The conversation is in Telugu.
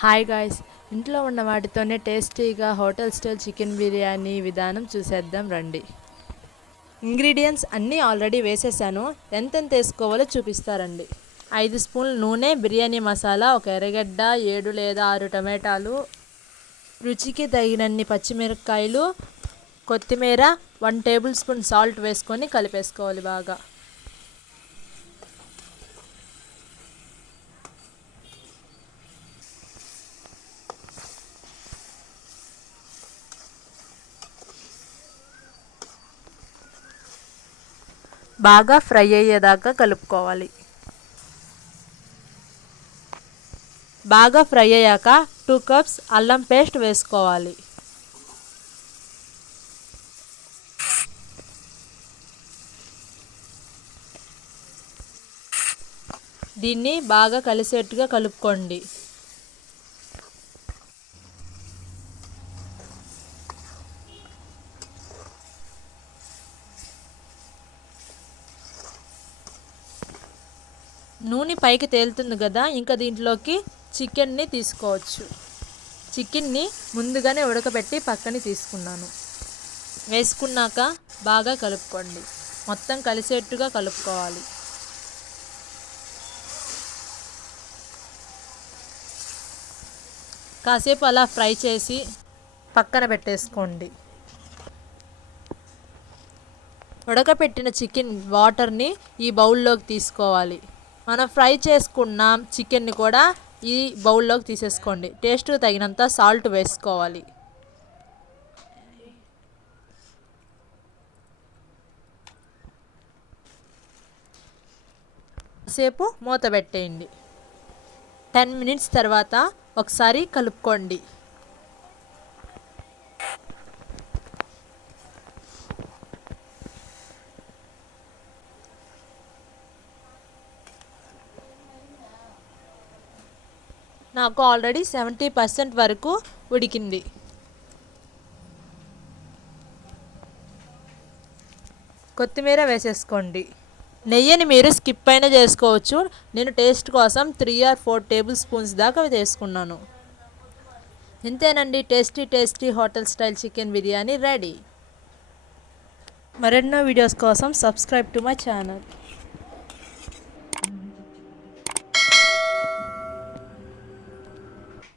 హాయ్ గాయ్స్, ఇంట్లో ఉన్న వాటితోనే టేస్టీగా హోటల్ స్టైల్ చికెన్ బిర్యానీ విధానం చూసేద్దాం రండి. ఇంగ్రీడియంట్స్ అన్నీ ఆల్రెడీ వేసేసాను. ఎంతెంత వేసుకోవాలో చూపిస్తారండి. 5 స్పూన్ల నూనె, బిర్యానీ మసాలా, ఒక ఎర్రగడ్డ, 7 లేదా 6 టమాటాలు, రుచికి తగినన్ని పచ్చిమిరపకాయలు, కొత్తిమీర, 1 టేబుల్ స్పూన్ సాల్ట్ వేసుకొని కలిపేసుకోవాలి బాగా. బాగా ఫ్రై అయ్యేదాకా కలుపుకోవాలి. బాగా ఫ్రై అయ్యాక 2 కప్స్ అల్లం పేస్ట్ వేసుకోవాలి. దీన్ని బాగా కలిసేట్టుగా కలుపుకోండి. నూనె పైకి తేలుతుంది కదా, ఇంకా దీంట్లోకి చికెన్ని తీసుకోవచ్చు. చికెన్ని ముందుగానే ఉడకబెట్టి పక్కన తీసుకున్నాను. వేసుకున్నాక బాగా కలుపుకోండి. మొత్తం కలిసేట్టుగా కలుపుకోవాలి. కాసేపు అలా ఫ్రై చేసి పక్కన పెట్టేసుకోండి. ఉడకపెట్టిన చికెన్ వాటర్ని ఈ బౌల్లోకి తీసుకోవాలి. మనం ఫ్రై చేసుకున్న చికెన్ని కూడా ఈ బౌల్లోకి తీసేసుకోండి. టేస్ట్కి తగినంత సాల్ట్ వేసుకోవాలి. సేపు మూత పెట్టేయండి. 10 మినిట్స్ తర్వాత ఒకసారి కలుపుకోండి. నాకు ఆల్రెడీ 70% వరకు ఉడికింది. కొత్తిమీర వేసేసుకోండి. నెయ్యిని మీరు స్కిప్ అయినా చేసుకోవచ్చు. నేను టేస్ట్ కోసం 3 or 4 టేబుల్ స్పూన్స్ దాకా వేసుకున్నాను. ఇంతేనండి, tasty hotel style chicken biryani ready. మరెన్నో వీడియోస్ కోసం సబ్స్క్రైబ్ టు మై ఛానల్.